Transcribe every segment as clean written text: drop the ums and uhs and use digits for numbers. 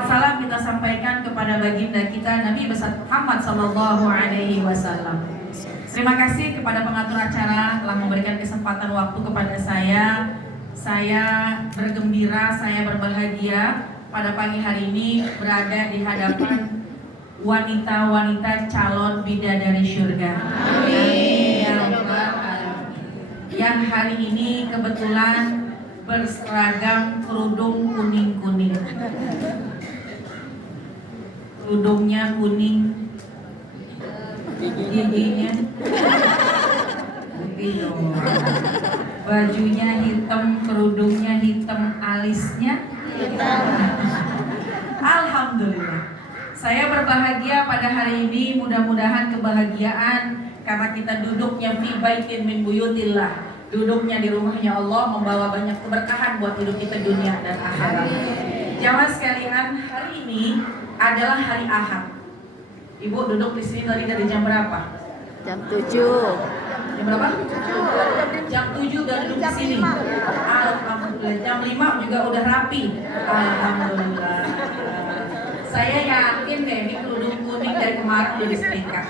Salam kita sampaikan kepada baginda kita Nabi besar Muhammad Sallallahu Alaihi Wasallam. Terima kasih kepada pengatur acara telah memberikan kesempatan waktu kepada saya. Saya bergembira, saya berbahagia pada pagi hari ini berada di hadapan wanita-wanita calon bidadari surga. Amin. Ya Rabbal Alamin. Yang hari ini kebetulan berseragam kerudung kuning-kuning. Kerudungnya kuning, giginya bajunya hitam, kerudungnya hitam, alisnya hitam. Alhamdulillah, saya berbahagia pada hari ini. Mudah-mudahan kebahagiaan karena kita duduknya fi baitin min buyutillah, duduknya di rumahnya Allah, membawa banyak keberkahan buat hidup kita dunia dan akhirat. Jamaah sekalian, hari ini adalah hari Ahad. Ibu duduk di sini tadi dari jam berapa? Jam 7. Jam berapa? Jam 7 udah duduk di sini. Alhamdulillah. Jam 5 juga udah rapi. Alhamdulillah. Saya yakin deh ini kerudung kuning dari kemarin udah disetrika.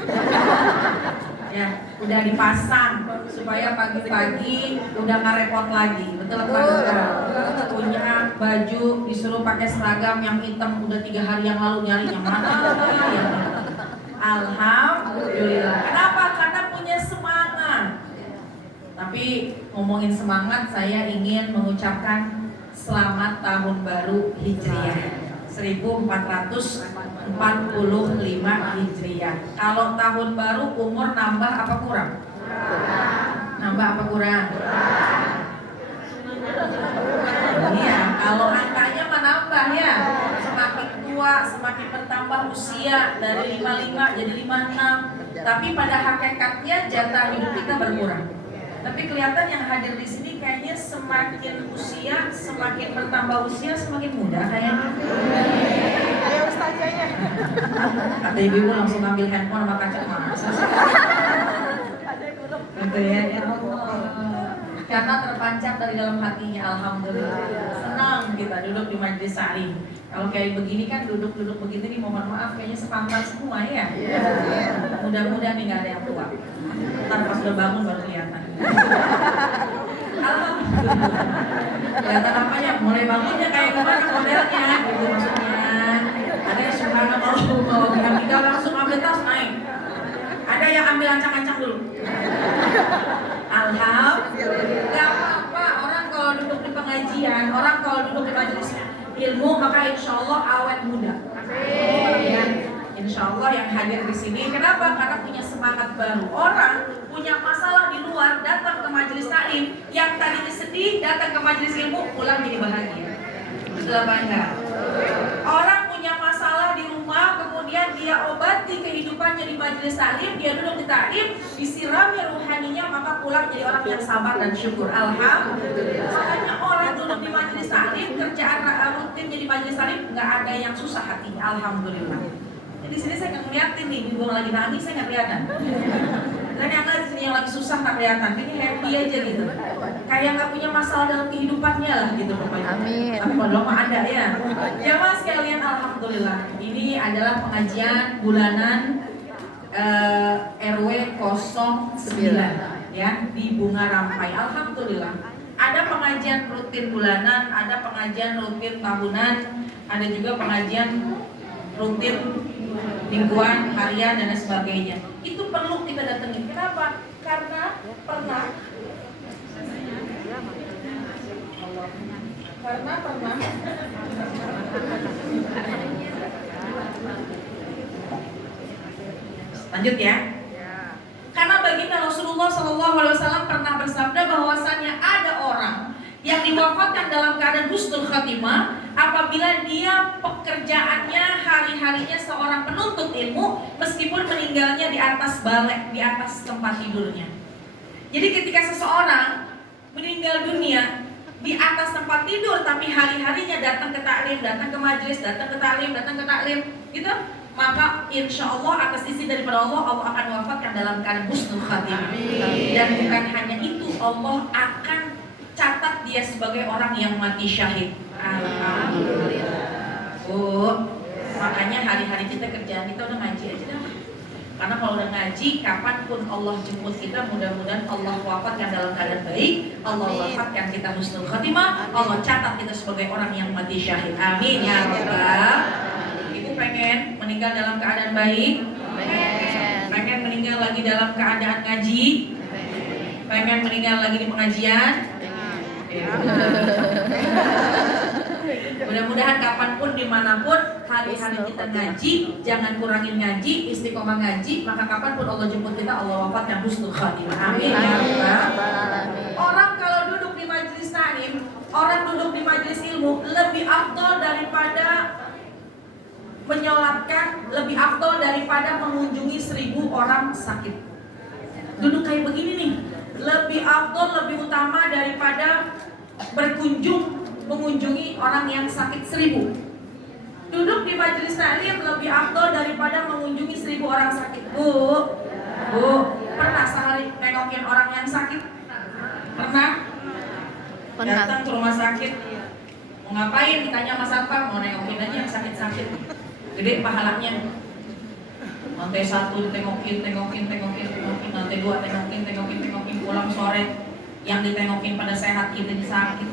Ya, udah dipasang supaya pagi-pagi udah nggak repot lagi. Betul apa? Punya baju disuruh pakai seragam yang hitam udah 3 hari yang lalu nyari yang mana ya. Alhamdulillah. Kenapa? Karena punya semangat. Tapi ngomongin semangat, saya ingin mengucapkan selamat tahun baru Hijriah 1445 Hijriah. Kalau tahun baru umur nambah apa kurang? Nambah apa kurang? Iya, kalau angkanya menambah ya. Semakin tua, semakin bertambah usia dari 55 jadi 56. Tapi pada hakikatnya jatah hidup kita berkurang. Tapi kelihatan yang hadir di sini kayaknya semakin usia, semakin bertambah usia, semakin muda kayaknya. Ayo ustazahnya. Kata ibu langsung ambil handphone sama kaca masa sih. Gitu ya, ya Allah. Karena terpancar dari dalam hatinya, alhamdulillah. Senang kita duduk di majelis saling. Kalau kayak begini kan duduk-duduk begini nih, mohon maaf kayaknya sepantar semua ya. Mudah-mudahan nih nggak ada yang tua. Ntar pas udah bangun baru kelihatan. Alhamdulillah. Kelihatan apanya? Mulai bangunnya kayak gimana modelnya? Gitu maksudnya. Ada yang subhanallah mau diambil langsung ambil tas naik. Ada yang ambil ancang-ancang dulu. Alhamdulillah. Gak apa-apa, orang kalau duduk di pengajian, orang kalau duduk di majelis ilmu, maka insya Allah awet muda. Ya, insya Allah yang hadir di sini. Kenapa? Karena punya semangat baru. Orang punya masalah di luar, datang ke majelis taklim, yang tadinya sedih, datang ke majelis ilmu, pulang jadi bahagia. Betul apa enggak? Orang punya masalah di rumah, kemudian dia obati kehidupannya di majelis taklim, dia duduk di taklim, disirami ruhaninya, maka pulang jadi orang yang sabar dan syukur. Alhamdulillah. Makanya orang duduk di majelis taklim, kerjaan rutin jadi majelis taklim, nggak ada yang susah hatinya. Alhamdulillah. Jadi di sini saya nggak ngeliatin nih, ibu lagi nangis saya nggak kelihatan. Dan yang ada di sini yang lagi susah nggak kelihatan, ini happy aja gitu. Kayak nggak punya masalah dalam kehidupannya lah gitu pokoknya. Amin. Tapi kalau mah ada ya. Jamaah sekalian, alhamdulillah. Ini adalah pengajian bulanan RW 09 ya di Bunga Rampai. Alhamdulillah. Ada pengajian rutin bulanan, ada pengajian rutin tahunan, ada juga pengajian rutin mingguan, harian dan sebagainya. Itu perlu kita datengin. Kenapa? Karena pernah lanjut ya. Karena baginda Rasulullah SAW pernah bersabda bahwasannya ada orang yang diwafatkan dalam keadaan husnul khatimah apabila dia pekerjaannya hari-harinya seorang penuntut ilmu meskipun meninggalnya di atas balek, di atas tempat tidurnya. Jadi ketika seseorang meninggal dunia di atas tempat tidur tapi hari-harinya datang ke taklim, datang ke majelis, datang ke taklim, gitu, maka insya Allah atas izin daripada Allah, Allah akan wafatkan dalam keadaan husnul khatimah. Dan bukan hanya itu, Allah akan catat dia sebagai orang yang mati syahid. Alhamdulillah. Bu, makanya hari-hari kita kerjaan kita udah ngaji aja dah. Karena kalau udah ngaji, kapanpun Allah jemput kita, mudah-mudahan Allah wafatkan dalam keadaan baik, Allah wafatkan kita husnul khatimah, Allah catat kita sebagai orang yang mati syahid. Amin ya rabbal. Ibu pengen meninggal dalam keadaan baik? Pengen meninggal lagi dalam keadaan ngaji? Pengen meninggal lagi di pengajian? Mudah-mudahan kapanpun dimanapun hari-hari kita ngaji, jangan kurangin ngaji, istiqomah ngaji, maka kapanpun Allah jemput kita, Allah wafatkan husnul khatimah. Amin ya rabbal. Orang kalau duduk di majelis ta'lim, orang duduk di majelis ilmu lebih afdal daripada menyolatkan, lebih afdal daripada mengunjungi 1000 orang sakit. Duduk kayak begini nih, lebih afdal, lebih utama daripada mengunjungi orang yang sakit 1000. Duduk di majelis taklim lebih afdal daripada mengunjungi 1000 orang sakit. Bu, pernah sehari nengokin orang yang sakit? Pernah? Datang ke rumah sakit, mau ngapain? Ditanya sama satpam, mau nengokin aja yang sakit-sakit. Gede pahalanya. Lantai 1 tengokin, lantai 2 tengokin, pulang sore. Yang ditengokin pada sehat, kita sakit.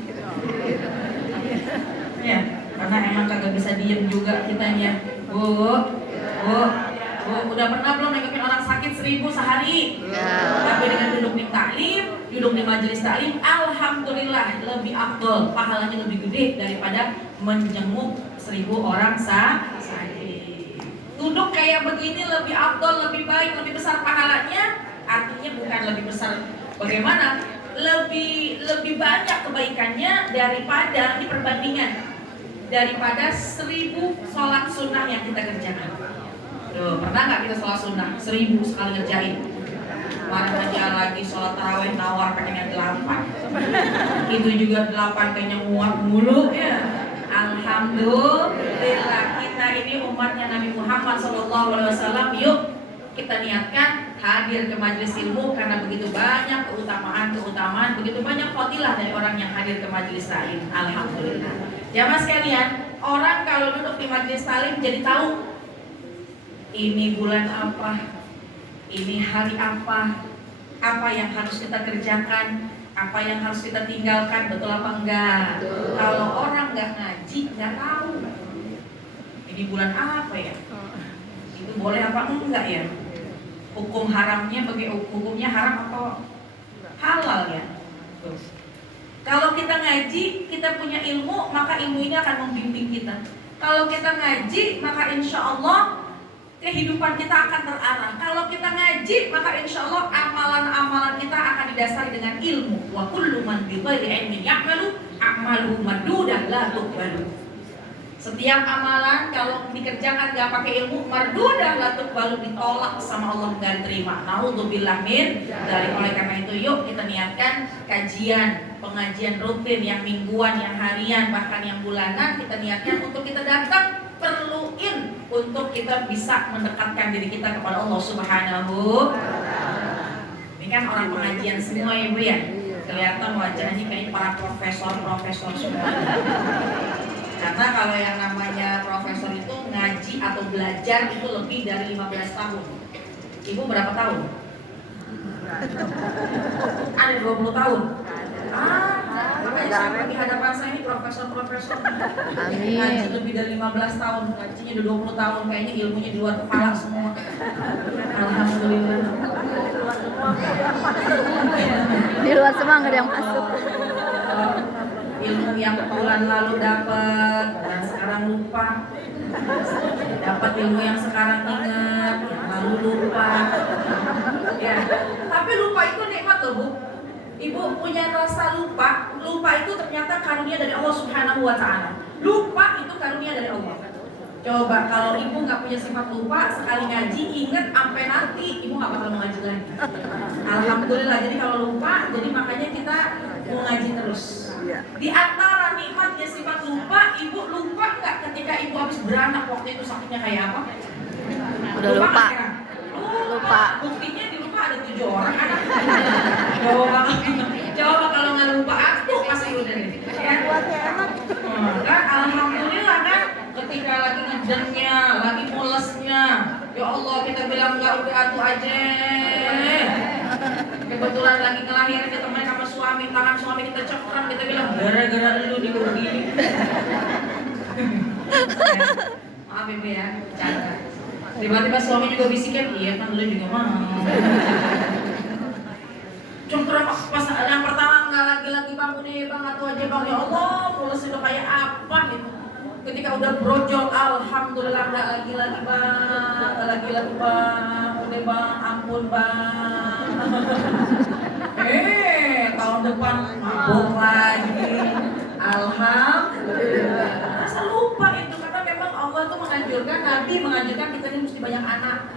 Ya, karena emang kagak bisa diem juga kitanya. Bu, udah pernah belum nengokin orang sakit 1000 sehari? Tapi dengan duduk di taklim, duduk di majelis taklim, alhamdulillah lebih afdol, pahalanya lebih gede daripada menjenguk 1000 orang sakit. Duduk kayak begini lebih afdol, lebih baik, lebih besar pahalanya. Artinya bukan lebih besar bagaimana? Lebih banyak kebaikannya daripada, ini perbandingan, daripada 1000 sholat sunnah yang kita kerjakan. Tuh, pernah nggak kita sholat sunnah 1000 sekali ngerjain? Kemarin aja lagi sholat tarawih nawar pengen 8. Itu juga 8 kayaknya muat mulu ya. Alhamdulillah kita ini umatnya Nabi Muhammad SAW. Yuk kita niatkan hadir ke majelis ilmu karena begitu banyak keutamaan, begitu banyak fadilah dari orang yang hadir ke majelis taklim. Alhamdulillah. Jamaah sekalian, orang kalau duduk di majelis taklim jadi tahu ini bulan apa, ini hari apa yang harus kita kerjakan, apa yang harus kita tinggalkan, betul apa enggak? Kalau orang nggak ngaji, nggak tahu ini bulan apa ya, itu boleh apa enggak ya, hukum haramnya hukumnya haram atau halal ya. Kalau kita ngaji, kita punya ilmu, maka ilmu ini akan membimbing kita. Kalau kita ngaji, maka insya Allah kehidupan kita akan terarah. Kalau kita ngaji, maka insya Allah amalan-amalan kita akan didasari dengan ilmu. Wa kullu man bi ghairi ilmin ya'malu a'maluhu mardudah la tuqbalu. Setiap amalan kalau dikerjakan gak pakai ilmu, mardudah la tuqbalu, ditolak sama Allah, gak diterima. Naudzubillah min dari. Oleh karena itu yuk kita niatkan pengajian rutin, yang mingguan, yang harian, bahkan yang bulanan, kita niatkan untuk kita datang, perluin untuk kita bisa mendekatkan diri kita kepada Allah Subhanahu. Ini kan orang pengajian semua ya Bu ya. Kelihatan wajahnya kayak para profesor semua. Karena kalau yang namanya profesor itu ngaji atau belajar itu lebih dari 15 tahun. Ibu berapa tahun? Ada 20 tahun. Makanya saya di hadapan saya ini profesor. Amin. Ngaji lebih dari 15 tahun, ngajinya udah 20 tahun, kayaknya ilmunya di luar kepala semua. Alhamdulillah. Di luar semua nggak ada yang masuk. Ilmu yang bulan lalu dapat dan sekarang lupa, dapat ilmu yang sekarang ingat, yang lalu lupa. Ya, tapi lupa itu nikmat loh Bu. Ibu punya rasa lupa itu ternyata karunia dari Allah Subhanahu wa Ta'ala. Lupa itu karunia dari Allah. Coba kalau ibu nggak punya sifat lupa, sekali ngaji ingat sampai nanti ibu nggak bakal mengaji lagi. Alhamdulillah. Jadi kalau lupa, jadi makanya kita mau ngaji terus. Di antara nikmatnya sifat lupa, ibu lupa nggak ketika ibu habis beranak waktu itu sakitnya kayak apa? Udah lupa. Lupa. Buktinya di rumah ada 7 orang anak. Coba kalau nggak lupa aku pasti udah nih. Ya. Kan alhamdulillah kan. ketika lagi ngejernya, lagi mulesnya, ya Allah kita bilang enggak udah atuh aja. Kebetulan lagi ngelahirin ditemenin sama suami, tangan suami kita cekram, kita bilang gara-gara lu di begini. Maaf ibu ya, bercanda. Tiba-tiba suami juga bisikin, iya kan lu juga mau. Cengkram pas yang pertama nggak lagi bang udah bang atau aja bang, ya Allah mulus udah kayak apa gitu. Ketika udah brojol, alhamdulillah nggak lagi bang, nggak lagi bang, udah bang, ampun bang. Tahun depan mabuk lagi, alhamdulillah. Rasa lupa itu karena memang Allah tuh menganjurkan, Nabi menganjurkan kita ini mesti banyak anak.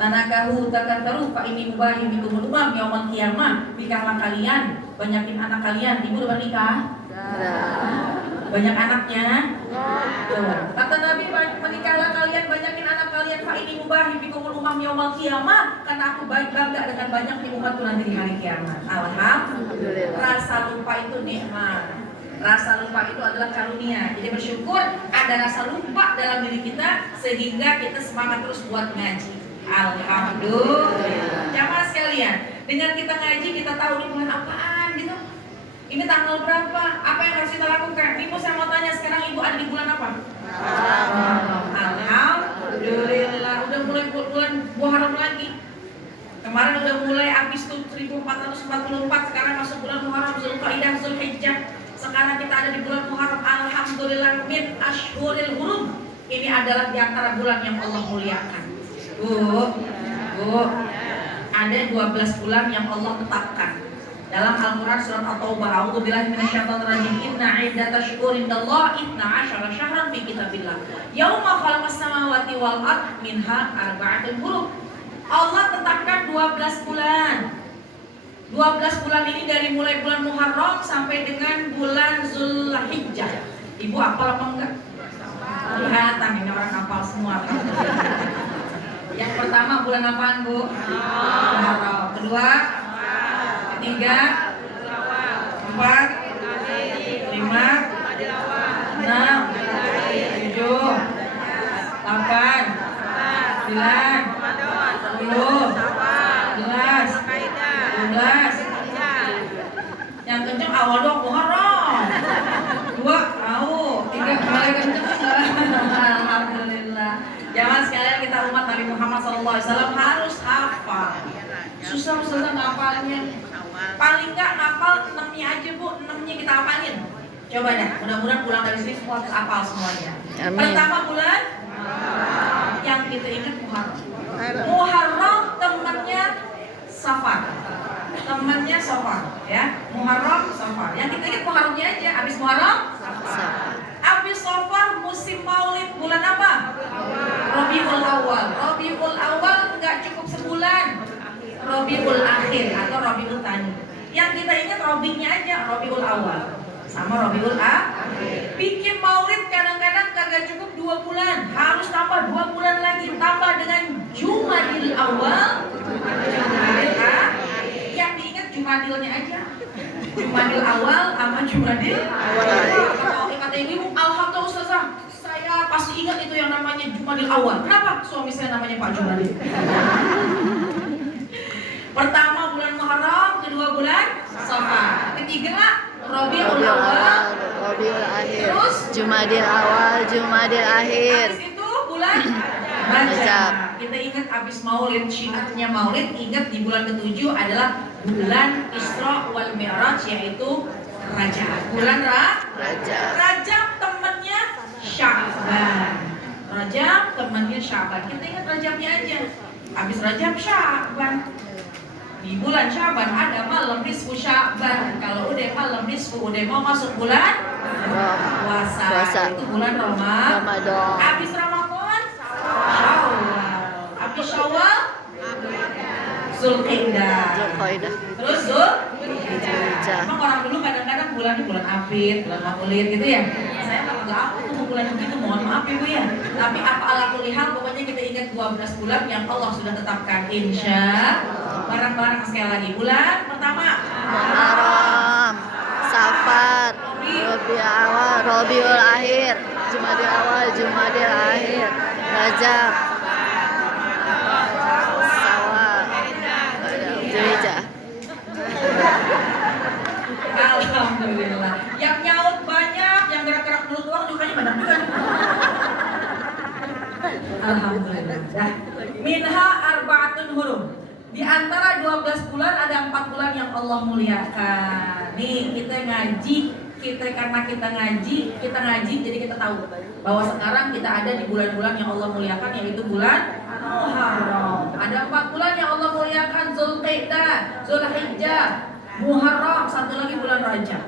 Tanakahu takantaru fa ini mubahi bikumul umam yaumal qiyamah. Nikahlah kalian, banyakin anak kalian. Ibu udah nikah? Banyak anaknya? Kata Nabi, menikahlah kalian, banyakin anak kalian, fa ini mubahi bikumul umam yaumal qiyamah, karena aku bangga dengan banyaknya umatku nanti di hari kiamat. Alhamdulillah. Rasa lupa itu nikmat. Rasa lupa itu adalah karunia. Jadi bersyukur ada rasa lupa dalam diri kita sehingga kita semangat terus buat ngaji. Alhamdulillah. Jamaah sekalian, dengan kita ngaji kita tahu ini bulan apaan gitu. Ini tanggal berapa? Apa yang harus kita lakukan? Ibu saya mau tanya sekarang, ibu ada di bulan apa? Alhamdulillah. Udah mulai bulan Muharram lagi. Kemarin udah mulai habis tuh 1444, sekarang masuk bulan Muharram, Zulqa'dah, Zulhijjah. Sekarang kita ada di bulan Muharram. Alhamdulillah, min ashhuril hurum. Ini adalah di antara bulan yang Allah muliakan. Bu, ada 12 bulan yang Allah tetapkan. Dalam Al-Quran surat At-Taubah, a'udzubillahi minasyaitonir rajim, inna iddatash syuhuri indallahi 12 syahran fi kitabillah yauma khalaqas samawati wal ard minha arba'atun hurum. Allah tetapkan 12 bulan. 12 bulan ini dari mulai bulan Muharram sampai dengan bulan Zulhijjah. Ibu hafal apa enggak? Kelihatan ini orang hafal semua. Yang pertama bulan apaan, Bu? Muharram. Kedua, ketiga, empat, lima, enam, tujuh, 8, 9, 10, 11, 12. Yang kenceng awal dong Muharram. 2, tahu. 3, mulai kenceng enggak? Alhamdulillah. Jangan sekalian kita umat Nabi Muhammad SAW harus hafal. Susah ngapalnya. Paling enggak ngapal 6-nya aja, Bu. 6-nya kita hafalin. Coba deh, mudah-mudahan pulang dari sini semua hafal semuanya. Amin. Pertama bulan yang kita ingat Muharram. Muharram temannya Safar. Temannya Safar, ya. Muharram, Safar. Yang kita ingat Muharramnya aja. Habis Muharram, Safar. Habis Safar musim Maulid bulan apa? Rabiul Awal. Rabiul Awal enggak cukup sebulan. Rabiul Akhir atau Rabiul Tsani. Yang kita ingat Rabinya aja, Rabiul Awal sama Rabiul Akhir. Bikin Maulid kadang-kadang kagak cukup 2 bulan, harus tambah 2 bulan lagi, tambah dengan Jumadil Awal, Jumadil Akhir. Yang diingat Jumadilnya aja. Jumadil Awal sama Jumadil Awal. Kalau kata ibu, alhamdulillah Ustazah, saya pasti ingat itu yang namanya Jumadil Awal. Kenapa? Suami saya namanya Pak Jumadil. Pertama bulan Muharram, kedua bulan Safar, ketiga Rabiul Awal, Rabiul Akhir, terus Jumadil Awal, Jumadil Akhir. Habis itu bulan Rajab. Kita ingat habis Maulid, syiarnya Maulid, ingat di bulan ke-7 adalah bulan Isra wal Mi'raj, yaitu Rajab. Bulan Rajab. Rajab temannya Sya'ban. Rajab temannya Sya'ban. Kita ingat Rajabnya aja. Habis Rajab Sya'ban. Di bulan Sya'ban ada malam nisfu Sya'ban. Kalau udah malam nisfu, udah mau masuk bulan puasa. Itu bulan Ramadan. Habis Ramadan Syawal. Habis Syawal Zulqa'dah. Terus Zulhijjah. Emang orang dulu kadang-kadang bulannya bulan Afir, bulan Maulid gitu ya. Saya nggak apa tuh bulan begitu, mohon maaf ibu ya. Tapi apa ala kulli hal, pokoknya kita ingat 12 bulan yang Allah sudah tetapkan. Insya bareng-bareng sekali lagi. Bulan pertama Muharram, Safar, Rabiul Awal, Rabiul Akhir, Jumadil awal, Jumadil akhir, Rajab, Syawal, Dzulhijjah. Alhamdulillah. Yang nyaut banyak, yang gerak-gerak mulut doang mukanya banyak juga. Alhamdulillah. Dah. Minha arba'atun hurum. Di antara 12 bulan ada 4 bulan yang Allah muliakan. Nih, kita ngaji, karena kita ngaji jadi kita tahu bahwa sekarang kita ada di bulan-bulan yang Allah muliakan, yaitu bulan Muharram. Ada 4 bulan yang Allah muliakan: Zulqa'dah, Zulhijjah, Muharram, satu lagi bulan Rajab.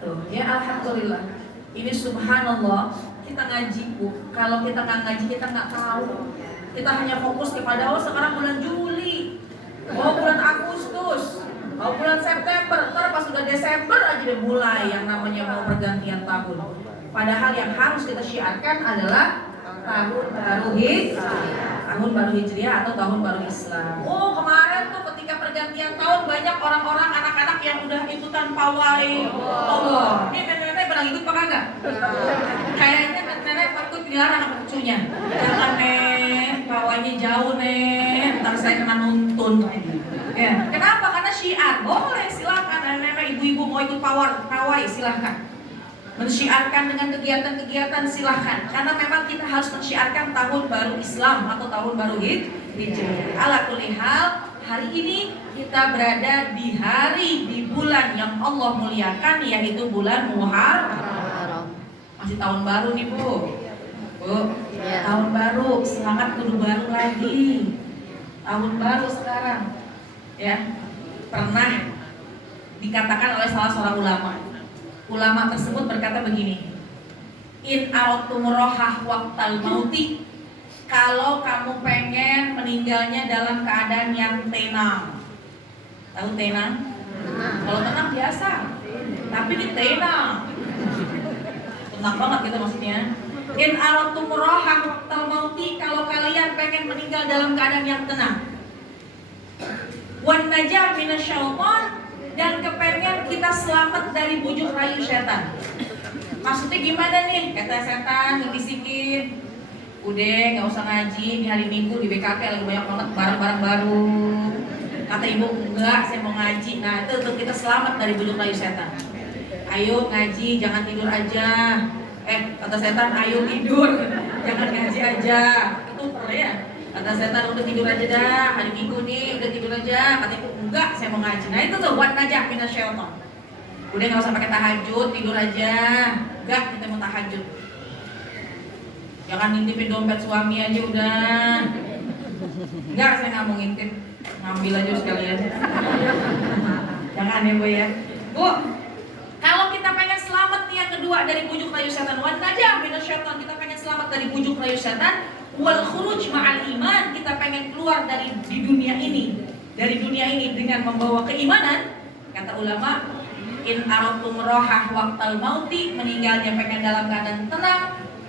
Tuh, ya alhamdulillah. Ini subhanallah, kita ngaji Bu. Kalau kita nggak ngaji kita nggak tahu. Kita hanya fokus kepada sekarang bulan Juli, bulan Agustus, bulan September. Ntar pas sudah Desember aja udah mulai yang namanya mau pergantian tahun. Padahal yang harus kita syiarkan adalah tahun baru Hijriah atau tahun baru Islam. Oh, kemarin tuh ketika pergantian tahun banyak orang-orang anak-anak yang udah ikutan pawai Allah. Ini nenek-nenek pernah ikut apa enggak? Kayaknya nenek ikut dilarang sama cucunya. Jangan nek, pawainya jauh nek, ntar saya kena nuntun. Ya, kenapa? Karena syiar. Boleh, silakan nenek-nenek, ibu-ibu mau ikut pawai silahkan. Mensyiarkan dengan kegiatan-kegiatan silahkan, karena memang kita harus mensyiarkan tahun baru Islam atau tahun baru Hijriah. Ala kulli hal, hari ini kita berada di bulan yang Allah muliakan, yaitu bulan Muharram. Masih tahun baru nih Bu. Tahun baru, semangat kudu baru lagi. Tahun baru sekarang. Ya, pernah dikatakan oleh salah seorang ulama tersebut berkata begini: in aradtum rohah waqtal mauti, kalau kamu pengen meninggalnya dalam keadaan yang tenang. Tahu tenang? Kalau tenang biasa, tapi ini tenang. Tenang banget gitu maksudnya. In aradtum rohah waqtal mauti, kalau kalian pengen meninggal dalam keadaan yang tenang. Wan najah minasyaiton, dan kepengen kita selamat dari bujuk rayu setan. Maksudnya gimana nih? Kata setan ngebisikin, udah nggak usah ngaji di hari Minggu di BKK lagi banyak banget barang-barang baru. Kata ibu, enggak, saya mau ngaji. Nah itu untuk kita selamat dari bujuk rayu setan. Ayo ngaji, jangan tidur aja. Kata setan, ayo tidur, jangan ngaji aja. Itu pernah ya? Kata setan, udah tidur aja dah, hari Minggu nih udah tidur aja. Kata ibu, enggak, saya mau ngaji. Nah itu tuh wan najah minasyaiton. Udah nggak usah pakai tahajud, tidur aja. Enggak, kita mau tahajud. Jangan ngintipin dompet suami aja udah. Enggak, saya nggak mau ngintip, ngambil aja sekalian. Jangan ya Bu ya. Bu, kalau kita pengen selamat nih yang kedua dari bujuk rayu setan, wan najah minasyaiton, kita pengen selamat dari bujuk rayu setan, wal khuruj ma'al iman, kita pengen keluar dari dunia ini dengan membawa keimanan. Kata ulama, in aradtum rohah waqtal mauti, meninggalnya pengen dalam keadaan tenang.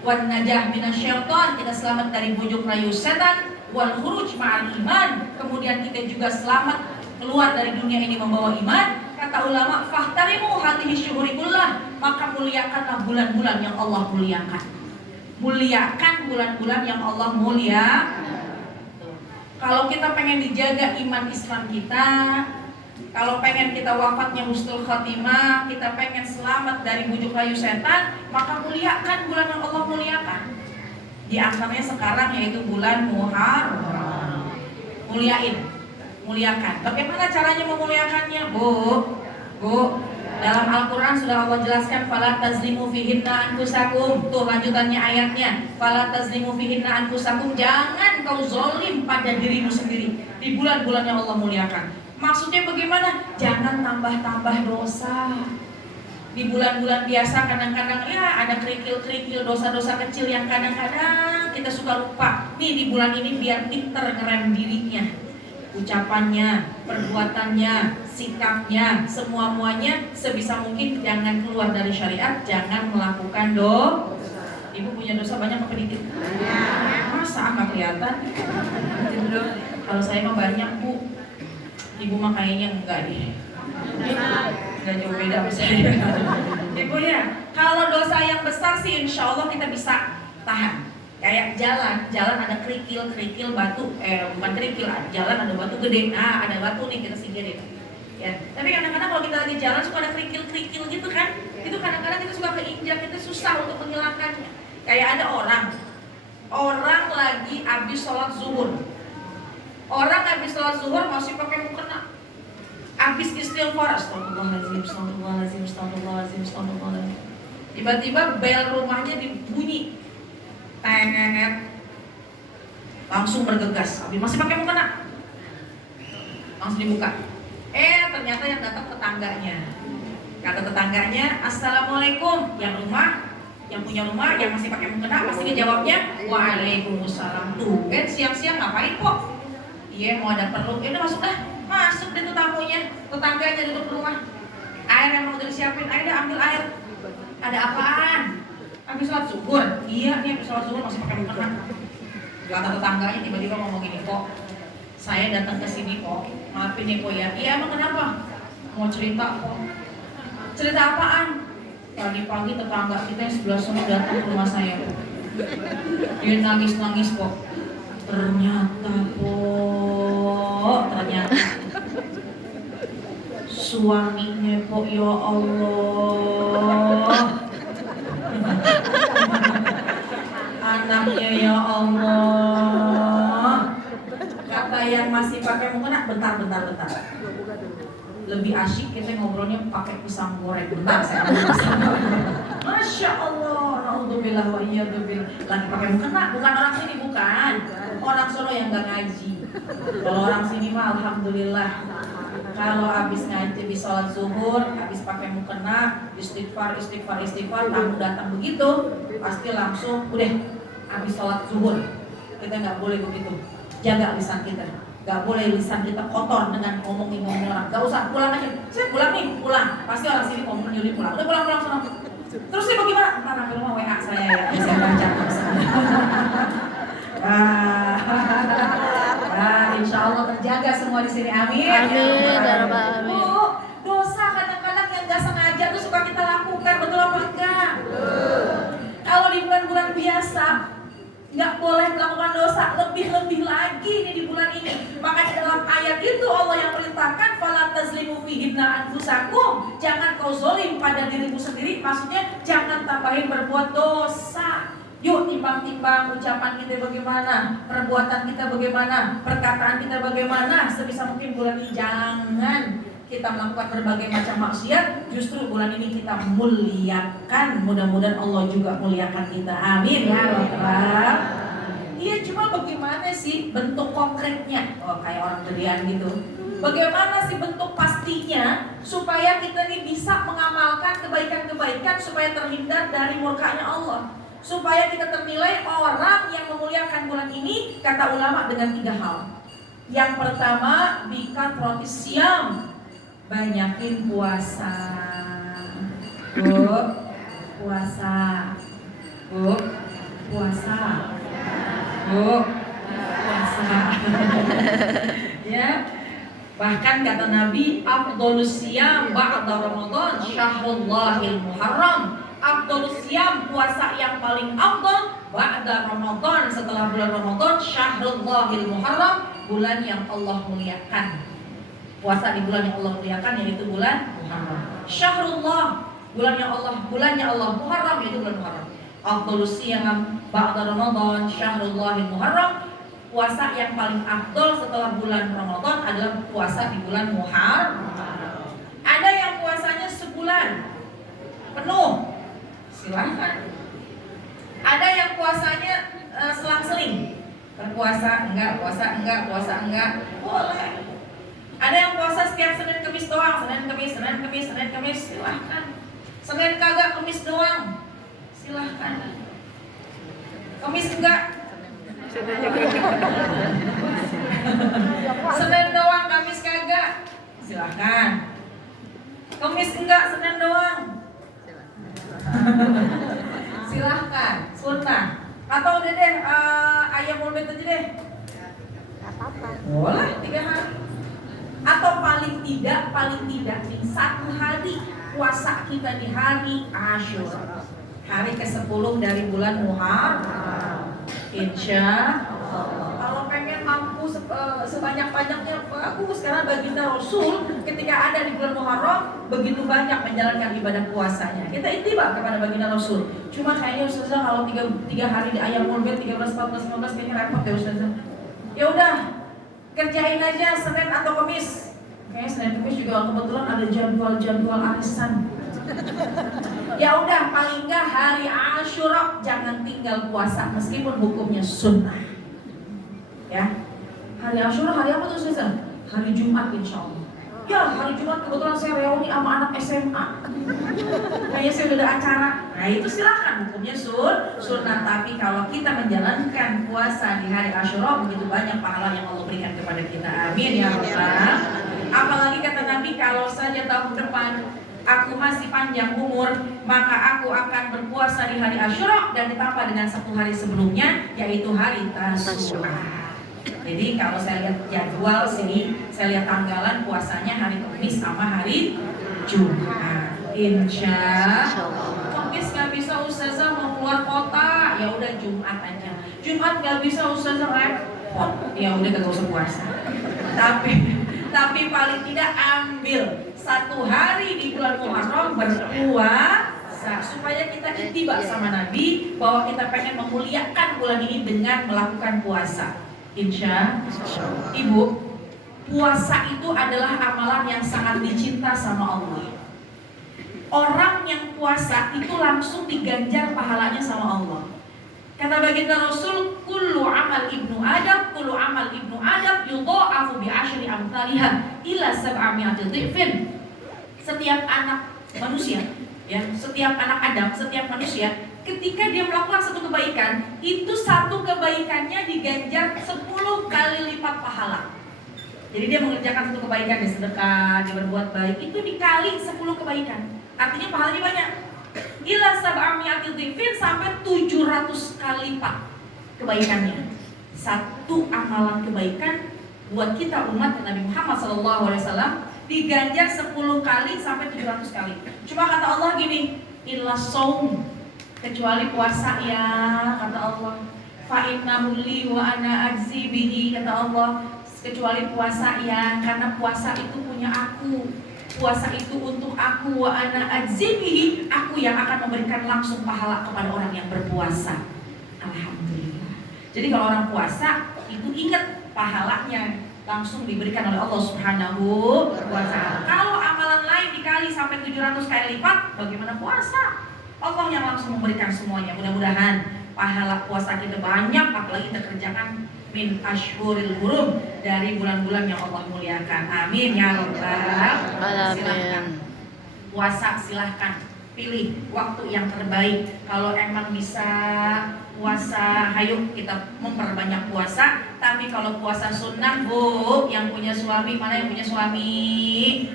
Wan najah minasyaiton, kita selamat dari bujuk rayu setan. Wal khuruj ma'al iman, kemudian kita juga selamat keluar dari dunia ini membawa iman. Kata ulama, fahtarimu hadhihi syuhurikullah, maka muliakanlah bulan-bulan yang Allah muliakan. Muliakan bulan-bulan yang Allah muliakan. Kalau kita pengen dijaga iman Islam kita, kalau pengen kita wafatnya husnul khotimah, kita pengen selamat dari bujuk rayu setan, maka muliakan bulan yang Allah muliakan. Di antaranya sekarang yaitu bulan Muharram. Muliakan. Bagaimana caranya memuliakannya, Bu? Dalam Al-Quran sudah Allah jelaskan, fala tazlimu fihinna anfusakum. Tuh lanjutannya ayatnya, fala tazlimu fihinna anfusakum, jangan kau zolim pada dirimu sendiri di bulan-bulan yang Allah muliakan. Maksudnya bagaimana? Jangan tambah-tambah dosa. Di bulan-bulan biasa kadang-kadang ya ada kerikil-kerikil dosa-dosa kecil yang kadang-kadang kita suka lupa. Nih di bulan ini biar pinter ngerem dirinya, ucapannya, perbuatannya, sikapnya, semua-muanya sebisa mungkin jangan keluar dari syariat, jangan melakukan dosa. Ibu punya dosa banyak apa dikit? Masa nggak kelihatan? Kalau saya mah banyak Bu. Ibu mah kayaknya enggak deh. Nggak jauh beda sama saya. Ibu ya, kalau dosa yang besar sih insya Allah kita bisa tahan. Kayak jalan ada kerikil batu, bukan kerikil, jalan ada batu gede, nah ada batu nih kita singkirin. Ya, tapi kadang-kadang kalau kita lagi jalan suka ada kerikil gitu kan, itu kadang-kadang kita suka keinjak, kita susah untuk menghilangkannya. Kayak ada orang lagi habis sholat zuhur, masih pakai mukena, habis istighfar, astagfirullahaladzim, tiba-tiba bel rumahnya dibunyi, tenet, langsung bergegas, habis masih pakai mukena, langsung dibuka. Ternyata yang datang tetangganya. Kata tetangganya, assalamualaikum. Yang punya rumah, yang masih pakai mukena, pasti ngejawabnya, waalaikumsalam. Tuh, siang-siang ngapain kok? Iya, mau ada perlu. Ya udah masuk deh tuh tamunya, tetangganya duduk rumah. Air yang mau disiapin, ayo dah ambil air. Ada apaan? Habis sholat zuhur. Iya nih, habis sholat zuhur masih pakai mukena. Kata tetangganya tiba-tiba ngomong gini, kok saya datang ke sini kok, maafin nih kok ya. Iya emang kenapa? Mau cerita kok. Cerita apaan? Tadi pagi tetangga kita yang sebelah sana datang ke rumah saya. Dia nangis kok. Ternyata suaminya kok, ya Allah. Anaknya ya Allah. Kata yang masih pakai mukena, bentar. Lebih asyik kita ngobrolnya pakai pisang goreng. Bentar saya ambil pisang goreng. Masya Allah, naudzubillah wa iyyadubillah. Lagi pakai mukena, bukan orang sini, bukan. Orang sono yang gak ngaji. Kalau orang sini mah alhamdulillah. Kalau habis ngaji di sholat zuhur, habis pakai mukena, istighfar, tamu datang begitu, pasti langsung udah habis sholat zuhur. Kita nggak boleh begitu. Jaga lisan kita. Gak boleh lisan kita kotor dengan ngomong orang. Gak usah, pulang aja. Saya pulang nih, pulang. Pasti orang sini ngomong nyuri pulang. Udah pulang sana. Terus ini bagaimana? Ntar ambil rumah WA saya ya. Saya baca. Insya Allah terjaga semua di sini. Amin. Amin. Dosa kadang-kadang yang gak sengaja tuh suka kita lakukan. Betul apa enggak? Kalau di bulan-bulan biasa nggak boleh melakukan dosa, lebih-lebih lagi ini di bulan ini. Maka di dalam ayat itu Allah yang perintahkan fala tazlimu fihinna anfusakum, jangan kau zolim pada dirimu sendiri. Maksudnya jangan tambahin berbuat dosa. Yuk timbang-timbang ucapan kita bagaimana, perbuatan kita bagaimana, perkataan kita bagaimana. Sebisa mungkin bulan ini jangan kita melakukan berbagai macam maksiat. Justru bulan ini kita muliakan. Mudah-mudahan Allah juga muliakan kita. Amin ya Rabbal. Iya, cuma bagaimana sih bentuk konkretnya? Oh, kayak orang berian gitu. Bagaimana sih bentuk pastinya supaya kita ini bisa mengamalkan kebaikan-kebaikan supaya terhindar dari murkanya Allah, supaya kita ternilai orang yang memuliakan bulan ini? Kata ulama dengan 3 hal. Yang pertama, bikat roti siam, banyakin puasa. Puasa. Ya. Bahkan kata Nabi, afdhalus siyam ba'da Ramadan syahrullahil muharram. Afdhalus siyam, puasa yang paling afdal ba'da Ramadan, setelah bulan Ramadan, syahrullahil muharram, bulan yang Allah muliakan. Puasa di bulan yang Allah muliakan yaitu bulan Muharram. Syahrullah, bulannya Allah Muharram, yaitu bulan Muharram. Afdhalus siyam ba'da Ramadan syahrullahil muharram. Puasa yang paling afdal setelah bulan Ramadan adalah puasa di bulan Muharram. Ada yang puasanya sebulan penuh, silahkan. Ada yang puasanya selang-seling, berpuasa enggak, boleh. Ada yang puasa setiap Senin Kemis doang, Senin Kemis, silahkan. Senin kagak, Kemis doang, silahkan. Kemis enggak, Senin doang, Kamis kagak, silahkan. Kemis enggak, Senin doang, silahkan. Sunnah. Atau udah deh, ayam ulbet aja deh, boleh 3 hari. Atau paling tidak nih 1 hari puasa kita di hari Asyura, hari ke-10 dari bulan Muharram. Insya Allah. Kalau pengen mampu sebanyak-banyaknya bagus, karena baginda Rasul ketika ada di bulan Muharram begitu banyak menjalankan ibadah puasanya. Kita ittiba kepada baginda Rasul. Cuma kayaknya Ustazah kalau 3 hari di Ayyamul Bid 13, 14, 15 kayaknya repot ya Ustazah. Ya udah, kerjain aja Senin atau Kamis. Kayaknya Senin Kamis juga kebetulan ada jadwal arisan. Ya udah, paling enggak hari Asyura jangan tinggal puasa meskipun hukumnya sunnah. Ya, hari Asyura hari apa tuh Ustazah? Hari Jumat insya Allah. Ya, hari Jumat kebetulan saya reuni sama anak SMA. Kayaknya saya udah ada acara. Nah itu silahkan, hukumnya sunnah. Tapi kalau kita menjalankan puasa di hari Asyura, begitu banyak pahala yang Allah berikan kepada kita. Amin ya Allah. Apalagi kata Nabi, kalau saja tahun depan aku masih panjang umur, maka aku akan berpuasa di hari Asyura dan ditambah dengan 1 hari sebelumnya, yaitu hari Tasyura. Jadi kalau saya lihat jadwal sini, saya lihat tanggalan puasanya hari Kamis sama hari Jumat. Insya Allah. Kamis nggak bisa Ustazah mau keluar kota, ya udah Jumat aja. Jumat nggak bisa Ustazah repot, ya udah gak usah puasa. Tapi paling tidak ambil 1 hari di bulan Muharram berpuasa supaya kita ittiba sama Nabi bahwa kita pengen memuliakan bulan ini dengan melakukan puasa. Insya Allah. Ibu, puasa itu adalah amalan yang sangat dicinta sama Allah. Orang yang puasa itu langsung diganjar pahalanya sama Allah. Kata baginda Rasul, kullu amal ibnu Adam yudha'afu bi 10 amsalihah ila 700 dhifin. Setiap anak manusia, ya, setiap anak Adam, setiap manusia, ketika dia melakukan satu kebaikan, itu satu kebaikannya diganjar 10 kali lipat pahala. Jadi dia mengerjakan satu kebaikan, dia sedekah, dia berbuat baik, itu dikali 10 kebaikan. Artinya pahalanya banyak. Ila 700 dhifin, sampai 700 kali lipat kebaikannya. Satu amalan kebaikan buat kita umat Nabi Muhammad SAW diganjar 10 kali sampai 700 kali. Cuma kata Allah gini, illa shaum, kecuali puasa ya, kata Allah. Fa innahu li wa ana ajzi bihi, kata Allah. Kecuali puasa ya, karena puasa itu punya aku. Puasa itu untuk aku, wa ana ajzi bihi, aku yang akan memberikan langsung pahala kepada orang yang berpuasa. Alhamdulillah. Jadi kalau orang puasa itu ingat pahalanya langsung diberikan oleh Allah Subhanahu wa ta'ala. Kalau amalan lain dikali sampai 700 kali lipat, bagaimana puasa? Allah yang langsung memberikan semuanya. Mudah-mudahan pahala puasa kita banyak, apalagi kita kerjakan min ashhuril hurum, dari bulan-bulan yang Allah muliakan. Amin ya rabbal alamin. Puasa silahkan pilih waktu yang terbaik. Kalau emang bisa puasa, hayu kita memperbanyak puasa. Tapi kalau puasa sunnah, Bu, yang punya suami, mana yang punya suami,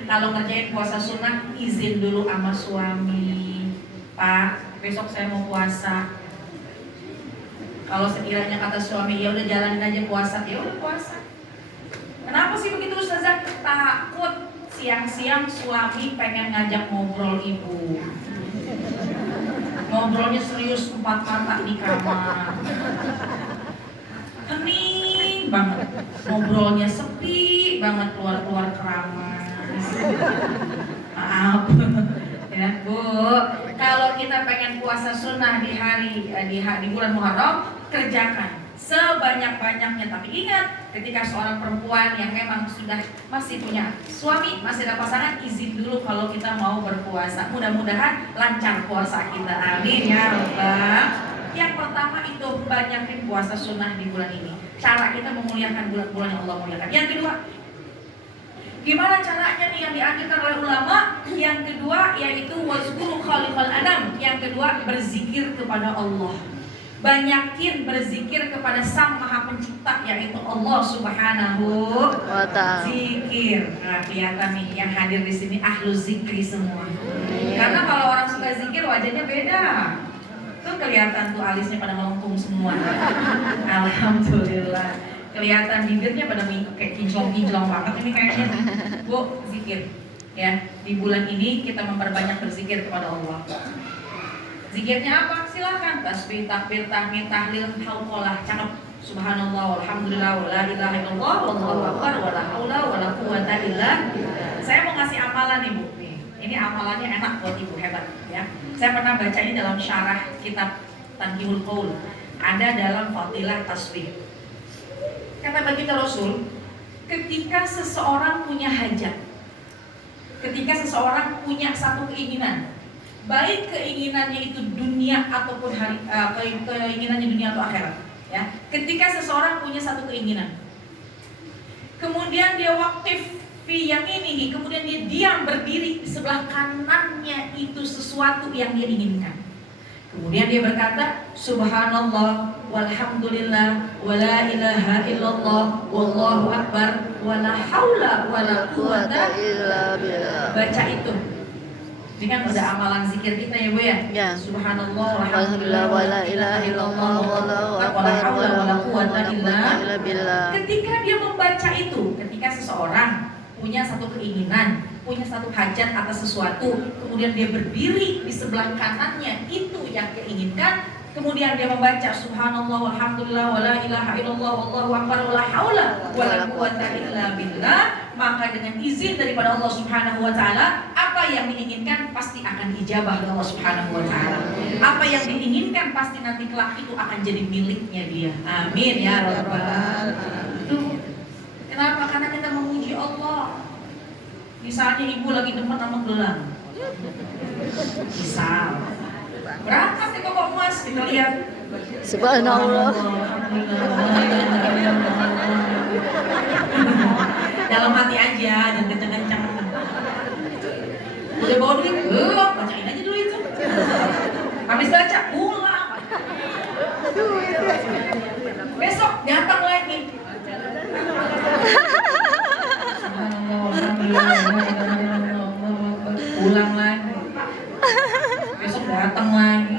kalau ngerjain puasa sunnah izin dulu sama suami. Pak, besok saya mau puasa. Kalau sekiranya kata suami, ya udah jalanin aja puasa, ya udah puasa. Kenapa sih begitu Ustazah? Takut siang-siang suami pengen ngajak ngobrol ibu. Ngobrolnya serius 4 mata di kamar. Hening banget. Ngobrolnya sepi banget, keluar-keluar keramas. Maaf. Ya, Bu, kalau kita pengen puasa sunnah di bulan Muharram, kerjakan sebanyak-banyaknya. Tapi ingat, ketika seorang perempuan yang memang sudah masih punya suami, masih ada pasangan, izin dulu kalau kita mau berpuasa. Mudah-mudahan lancar puasa kita. Amin ya rabbal. Yang pertama itu banyakin puasa sunnah di bulan ini. Cara kita memuliakan bulan-bulan yang Allah muliakan. Yang kedua, gimana caranya nih yang dianjurkan oleh ulama? Yang kedua yaitu wazkuru khaliqal anam. Yang kedua, berzikir kepada Allah. Banyakin berzikir kepada Sang Maha Pencipta, yaitu Allah Subhanahu wa ta'ala. Zikir. Nah, kelihatan nih yang hadir di sini ahlu zikri semua. Karena kalau orang suka zikir wajahnya beda. Tuh kelihatan tuh alisnya pada melengkung semua. Alhamdulillah. Kelihatan bibirnya pada kayak kinclong-kinclong banget ini kayaknya. Bu, zikir. Ya, di bulan ini kita memperbanyak berzikir kepada Allah. Zikirnya apa? Silakan tasbih, takbir, tahmid, tahlil, hauqalah, cakep. Subhanallah, walhamdulillah, wala ilaha illallah, wallahu akbar, wala haula wala quwata illa billah. Saya mau ngasih amalan nih Bu. Nih, ini amalannya enak buat Ibu, hebat ya. Saya pernah baca ini dalam syarah kitab Tanqihul Qaul. Ada dalam Fadilah Tasbih. Kata baginda Rasul, ketika seseorang punya hajat, ketika seseorang punya satu keinginan, baik keinginannya itu dunia ataupun keinginannya dunia atau akhirat, ya. Ketika seseorang punya satu keinginan, kemudian dia waqif fi yaminihi, kemudian dia diam berdiri di sebelah kanannya itu sesuatu yang dia inginkan. Kemudian dia berkata, Subhanallah, walhamdulillah, wala ilaha illallah, wallahu akbar, wala haula wala quwata illa billah. Baca itu. Ini kan udah amalan zikir kita ya Bu ya. Ya. Subhanallah, Alhamdulillah, wala ilaha illallah, wallahu akbar, wala quwata illa billah. Ketika dia membaca itu, ketika seseorang punya satu keinginan, punya satu hajat atas sesuatu, kemudian dia berdiri di sebelah kanannya itu yang keinginkan, kemudian dia membaca Subhanallah, walhamdulillah, wala ilaha illallah, wallahu akbar, wala haula wala quwata illa billah, maka dengan izin daripada Allah Subhanahu wa taala, apa yang diinginkan pasti akan dijabah oleh Allah Subhanahu wa taala. Apa yang diinginkan pasti nanti kelak itu akan jadi miliknya dia. Amin ya rabbal alamin. Kenapa? Karena kita memuji Allah. Misalnya ibu lagi demen sama gelang, misal berangkat ke toko emas, kita lihat Subhanallah. dalam hati aja, jangan kenceng-kenceng. Udah bawa duit, belum, bacain aja dulu itu. Habis baca, pulang. Besok datang lagi. Pulang lagi. Besok datang lagi.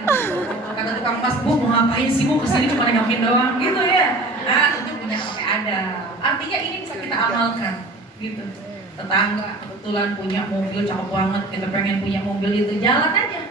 Kata tukang emas, Bu mau ngapain sih Bu, kesini cuma nengokin doang gitu ya. Nah itu punya pakai ada. Artinya ini bisa kita amalkan gitu. Tetangga kebetulan punya mobil cakep banget, kita pengen punya mobil itu, jalan aja.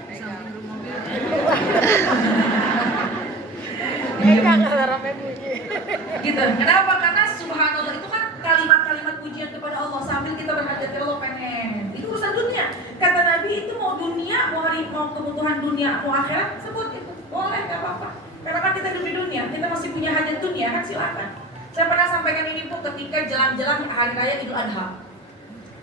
Gitu. Kenapa? Karena subhanallah itu kan kalimat-kalimat pujian kepada Allah sambil kita berhajat ya Allah pengen. Itu urusan dunia. Kata Nabi itu mau dunia, mau kebutuhan dunia, mau akhirat, sebut itu. Boleh, nggak apa-apa. Karena kan kita hidup di dunia, kita masih punya hajat dunia kan, silakan. Saya pernah sampaikan ini Bu ketika jelang-jelang hari raya Idul Adha.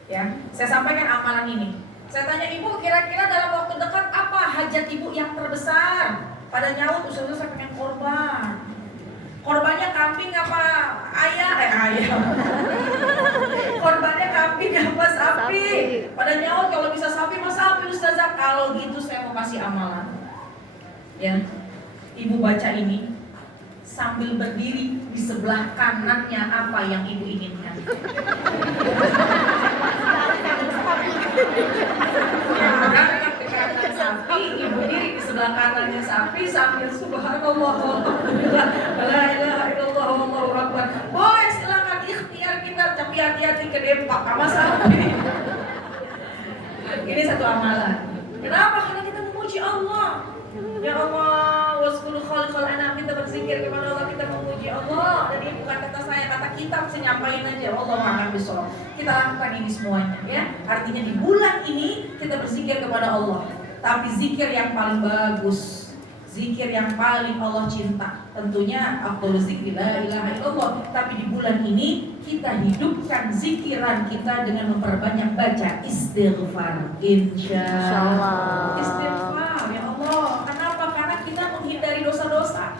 Ya, saya sampaikan amalan ini. Saya tanya Ibu, kira-kira dalam waktu dekat apa hajat Ibu yang terbesar? Pada nyaut, Ustaz saya pengen korban. Korbannya kambing apa ayam? Korbannya kambing apa sapi? Pada nyaut kalau bisa sapi mas sapi Ustazah. Kalau gitu saya mau kasih amalan. Ya, Ibu baca ini sambil berdiri di sebelah kanannya apa yang Ibu inginkan. Berangkat ke kanan sapi, Ibu diri di sebelah kanannya sapi sambil subhanallah, walhamdulillah, la ilaha illallah, wallahu akbar. Boleh silakan ikhtiar kita, tapi hati-hati ke dempak sama sapi. Ini satu amalan. Kenapa? Karena kita memuji Allah. Ya Allah, waskulu khaliqal anam, kita berzikir kepada Allah, kita memuji Allah. Dan ini bukan kata saya, kata kitab, saya nyampain aja. Allah a'lam bishawab. Kita lakukan ini semuanya ya. Artinya di bulan ini kita berzikir kepada Allah. Tapi zikir yang paling bagus, zikir yang paling Allah cinta, tentunya afdhaluz zikri la ilaha illallah. Tapi di bulan ini kita hidupkan zikiran kita dengan memperbanyak baca istighfar. Insyaallah. Istighfar ya Allah. Kenapa? Karena kita menghindari dosa-dosa.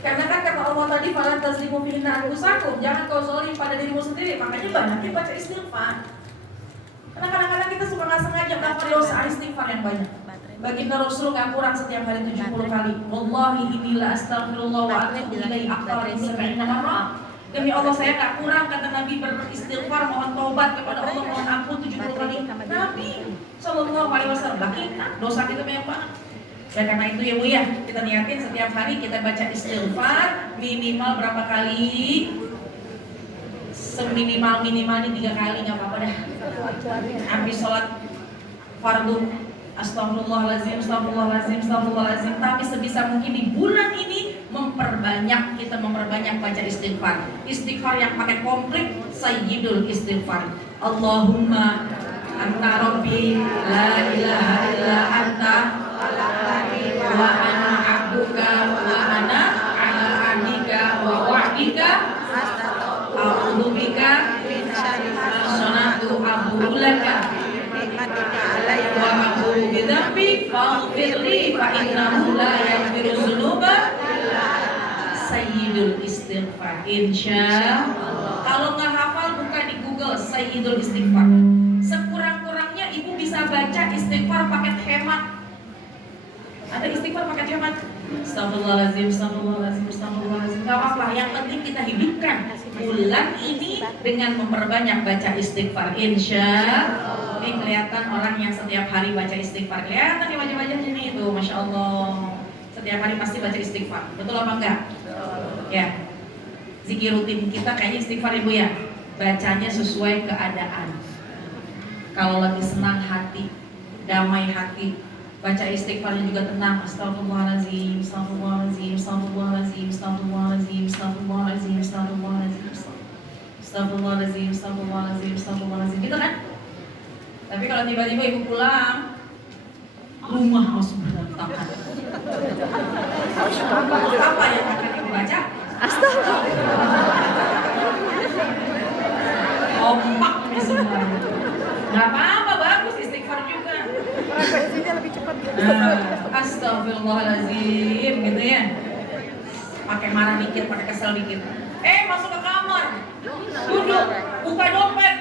Karena kan kata Allah tadi fala tazlimu fihinna anfusakum, jangan kau zalim pada dirimu sendiri. Makanya banyakin baca istighfar. Karena kadang-kadang kita suka nggak sengaja melakukan dosa, istighfar yang banyak. Baginda Rasul nggak kurang setiap hari 70 kali. Wallahi inilah astaghfirullah wa atubu ilaihi akthar min 70 marrah. Demi Allah saya nggak kurang, kata Nabi, beristighfar, mohon taubat kepada Allah, mohon ampun 70 kali. Nabi Sallallahu Alaihi Wasallam. Kita dosa kita banyak banget. Dan karena itu ya Bu ya, kita niatin setiap hari kita baca istighfar minimal berapa kali? seminimal-minimal ini 3 kali nggak apa-apa dah. Habis sholat fardu, astagfirullahaladzim, astagfirullahaladzim, astagfirullahaladzim. Tapi sebisa mungkin di bulan ini kita memperbanyak baca istighfar. Istighfar yang pakai komplit, sayyidul istighfar. Allahumma anta rabbi la ilaha illa anta wa ana abduka wa ana ala ahdika wa wa'dika a'udzu bika min syarri ma sana'tu abu laka wa abu bidzambi faghfirli fa innahu la yaghfiru dzunuba sayyidul istighfar. Insyaallah. Kalau nggak hafal buka di Google sayyidul istighfar. Sekurang-kurangnya ibu bisa baca istighfar paket hemat. Ada istighfar paket hemat. Astagfirullahaladzim, astagfirullahaladzim, astagfirullahaladzim. Gak apa-apa, yang penting kita hidupkan bulan ini dengan memperbanyak baca istighfar. Insyaallah. Ini kelihatan orang yang setiap hari baca istighfar. Kelihatan di wajah-wajahnya nih itu, Masya Allah. Setiap hari pasti baca istighfar. Betul apa enggak? Ya. Zikir rutin kita kayaknya istighfar ibu ya. Bacanya sesuai keadaan. Kalau lagi senang hati, damai hati, baca istighfarnya juga tenang. Astagfirullahaladzim, astagfirullahaladzim, astagfirullahaladzim, astagfirullahaladzim, astagfirullahaladzim, astagfirullahaladzim, astagfirullahaladzim, astagfirullahaladzim, astagfirullahaladzim, gitu kan? Tapi kalau tiba-tiba ibu pulang, rumah harus berantakan. Apa yang akan ibu baca? Kompak nih semua. Gak apa-apa, bagus istighfar juga. Frekuensinya lebih cepat. Astagfirullahaladzim, gitu ya. Pakai marah dikit, pakai kesel dikit. Masuk ke kamar, duduk, buka dompet.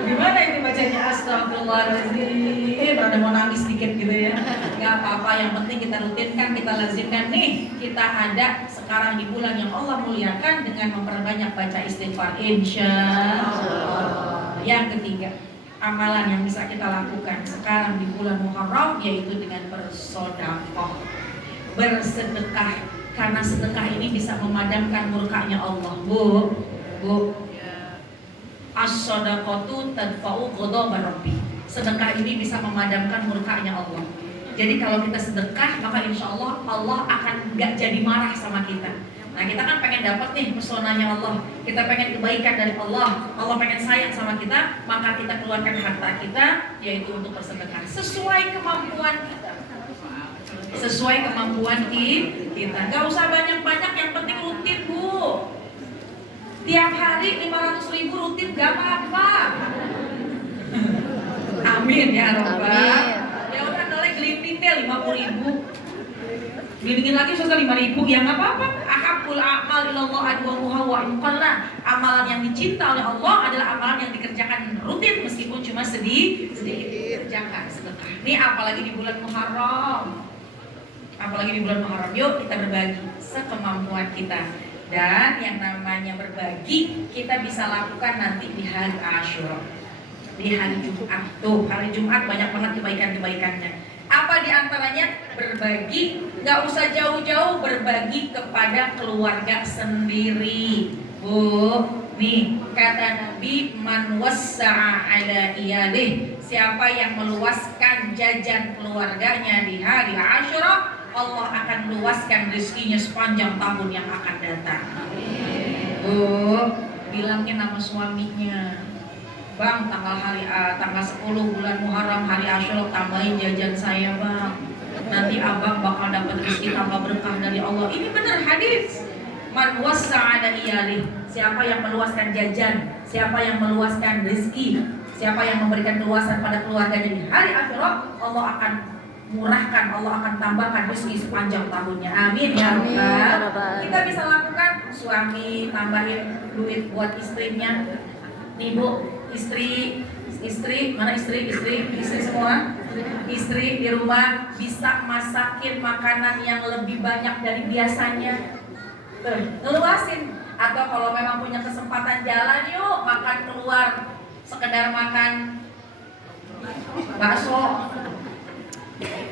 Gimana ini bacanya? Astagfirullahaladzim. Ada mau nangis dikit gitu ya. Gak apa-apa, yang penting kita rutinkan, kita lazimkan nih. Kita ada sekarang di bulan yang Allah muliakan dengan memperbanyak baca istighfar. Insyaallah. Yang ketiga, amalan yang bisa kita lakukan sekarang di bulan Muharram yaitu dengan bersedekah. Bersedekah, karena sedekah ini bisa memadamkan murkanya Allah. Bu. As-shadaqatu tadfa'u ghadabar rabbi. Sedekah ini bisa memadamkan murkanya Allah. Jadi kalau kita sedekah, maka insya Allah Allah akan gak jadi marah sama kita. Nah kita kan pengen dapat nih pesonanya Allah, kita pengen kebaikan dari Allah, Allah pengen sayang sama kita, maka kita keluarkan harta kita, yaitu untuk bersedekah sesuai kemampuan kita. Sesuai kemampuan kita. Gak usah banyak-banyak, yang penting rutin bu. Tiap hari 500.000 rutin gak apa-apa. Amin ya Rabbal. Ya udah nolak gelinding deh 50.000. Gelindingin lagi susah 5.000 ya nggak apa-apa. Ahabul a'mal ilallah adwamuha wa inqalla. Amalan yang dicinta oleh Allah adalah amalan yang dikerjakan rutin meskipun cuma sedikit dikerjakan sedekah. Ini apalagi di bulan Muharram. Apalagi di bulan Muharram, yuk kita berbagi sekemampuan kita. Dan yang namanya berbagi kita bisa lakukan nanti di hari Asyura, di hari Jumat. Tuh, hari Jumat banyak banget kebaikan-kebaikannya. Apa di antaranya? Berbagi, nggak usah jauh-jauh, berbagi kepada keluarga sendiri. Bu, nih kata Nabi, man wassa'a ala iyalih, siapa yang meluaskan jajan keluarganya di hari Asyura, Allah akan luaskan rezekinya sepanjang tahun yang akan datang. Bu, bilangin nama suaminya, Bang, tanggal 10 bulan Muharram hari Asyura tambahin jajan saya bang. Nanti abang bakal dapat rezeki tambah berkah dari Allah. Ini benar hadis. Man wassa'a iyalih, siapa yang meluaskan jajan, siapa yang meluaskan rezeki, siapa yang memberikan keluasan pada keluarganya di hari Asyura, Allah akan murahkan, Allah akan tambahkan rezeki sepanjang tahunnya. Amin ya Rabbal. Kita bisa lakukan, suami tambahin duit buat istrinya. Nih bu, istri mana istri semua, istri di rumah bisa masakin makanan yang lebih banyak dari biasanya. Ngeluasin. Atau kalau memang punya kesempatan jalan, yuk makan keluar, sekedar makan bakso.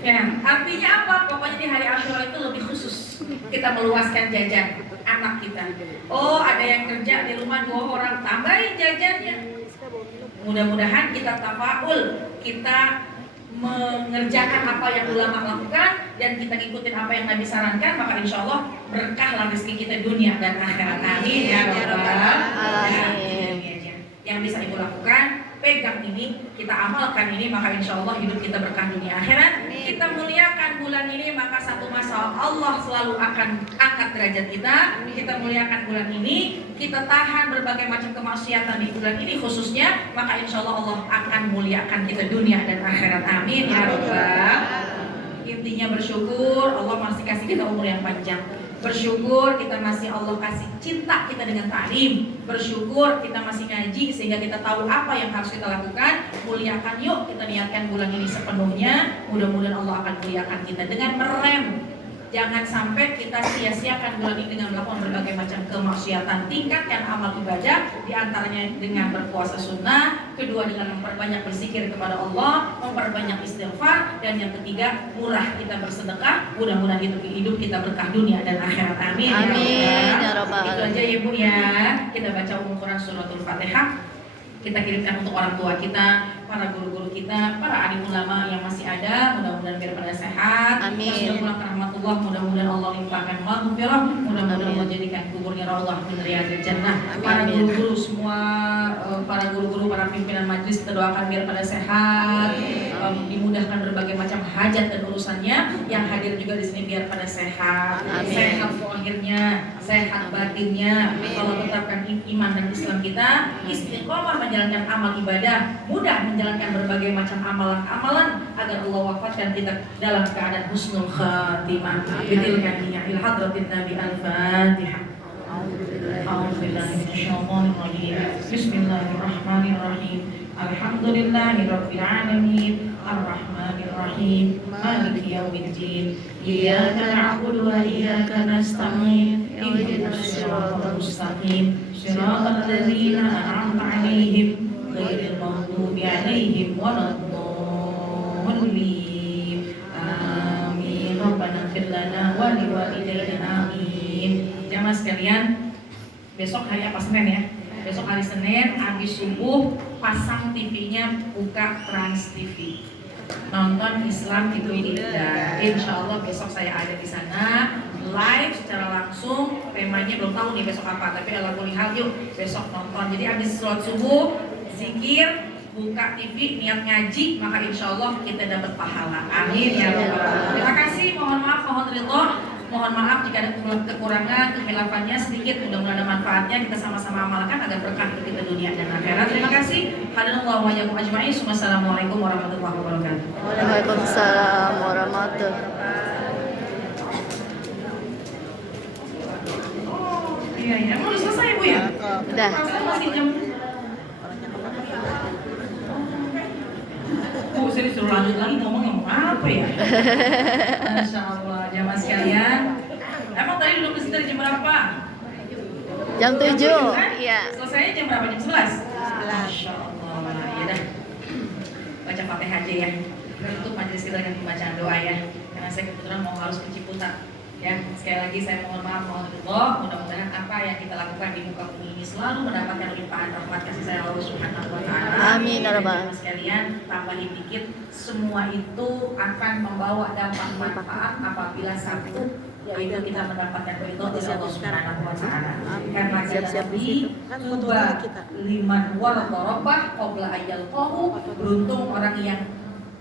Ya, artinya apa? Pokoknya di hari Asyura itu lebih khusus kita meluaskan jajan. anak kita. Oh, ada yang kerja di rumah 2 orang, tambahin jajannya. Mudah-mudahan kita tafaul, kita mengerjakan apa yang ulama lakukan dan kita ngikutin apa yang Nabi sarankan, maka insya Allah berkahlah rezeki kita dunia dan akhirat. Amin ya rabbal alamin. Yang bisa ibu lakukan, pegang ini, kita amalkan ini, maka insya Allah hidup kita berkah dunia akhirat. Kita muliakan bulan ini, maka satu masa Allah selalu akan angkat derajat kita. Kita muliakan bulan ini, kita tahan berbagai macam kemaksiatan di bulan ini khususnya, maka insya Allah Allah akan muliakan kita dunia dan akhirat. Amin ya rabbal. Intinya bersyukur, Allah masih kasih kita umur yang panjang. Bersyukur kita masih Allah kasih cinta kita dengan ta'lim. Bersyukur kita masih ngaji sehingga kita tahu apa yang harus kita lakukan. Muliakan yuk, kita niatkan bulan ini sepenuhnya. Mudah-mudahan Allah akan muliakan kita dengan merem. Jangan sampai kita sia-siakan bulan ini dengan melakukan berbagai macam kemaksiatan. Tingkatkan amal ibadah, diantaranya dengan berpuasa sunnah, kedua dengan memperbanyak berzikir kepada Allah, memperbanyak istighfar, dan yang ketiga murah kita bersedekah. Mudah-mudahan hidup kita berkah dunia dan akhirat. Amin. Amin ya rabbal Itu aja ya Bu ya. Kita baca Quran suratul Fatihah. Kita kirimkan untuk orang tua kita, para guru-guru kita, para alim ulama yang masih ada, mudah-mudahan biar pada sehat. Amin. Assalamualaikum rahmatullah, mudah-mudahan Allah limpahkan maghfirah, mudah-mudahan Allah jadikan kuburnya raudhah min riyadil jannah. Para guru-guru semua, para guru-guru, para pimpinan majelis kita doakan biar pada sehat, dimudahkan berbagai macam hajat dan urusannya. Yang hadir juga di sini biar pada sehat, sehat zahirnya, sehat batinnya. Allah tetapkan iman dan Islam kita, istiqomah menjalankan amal ibadah, mudah menjalankan berbagai macam amalan agar Allah wafatkan kita dalam keadaan husnul khatimah. Bitilkan ila hadratin Nabi al-Fatihah. A'udzubillahi minasyaitonir rajim. Bismillahirrahmanirrahim. Alhamdulillahirabbil alamin. Arrahmanir rahim. Maliki yaumiddin. Iyyaka na'budu wa iyyaka nasta'in. Ihdinas siratal mustaqim. Siratal ladzina an'amta 'alaihim ghairil maghdubi 'alaihim waladdallin. Amin. Rabbana ighfir lana wa liwalidayna. Amin. Jamaah sekalian, besok hari apa? Senin ya. Besok hari Senin, habis subuh pasang TV-nya, buka Trans TV. Nonton Islam itu indah. Insya Allah besok saya ada di sana live secara langsung. Temanya belum tahu nih besok apa, tapi ala kulli hal yuk besok nonton. Jadi habis sholat subuh, zikir, buka TV, niat ngaji, maka insya Allah kita dapat pahala. Amin ya rabbal alamin. Terima kasih. Mohon maaf, mohon ridho. Mohon maaf jika ada kekurangan, kehilafannya sedikit, mudah-mudahan ada manfaatnya. Kita sama-sama amalkan agar berkah kita dunia dan akhirat. Terima kasih. Hadanallahu wa iyyakum ajma'in. Wassalamualaikum warahmatullahi wabarakatuh. Waalaikumsalam warahmatullahi. Iya, iya. Emang udah selesai Bu ya? Udah. Perasaan masih jam. Oh, saya disuruh lanjut lagi ngomong apa ya? Masya Allah, jamaah sekalian. Emang tadi duduk di situ jam berapa? Jam 7. Kan? Iya. Selesainya jam berapa? Jam 11? Masya Allah, ya dah. Baca Fatihah aja ya. Tutup majelis kita dengan pembacaan doa ya. Karena saya kebetulan mau harus ke Ciputat. Ya, sekali lagi saya mohon maaf, mohon ridho. Mudah-mudahan apa yang kita lakukan di muka bumi ini selalu mendapatkan limpahan rahmat kasih sayang Allah Subhanahu wa taala. Amin ya rabbal alamin. Sekalian tambahin dikit, semua itu akan membawa dampak manfaat apabila satu yaitu kita mendapatkan ridho dari Allah Subhanahu wa taala. Karena Nabi tuba liman waradharabah qabla ayyalqahu, beruntung orang yang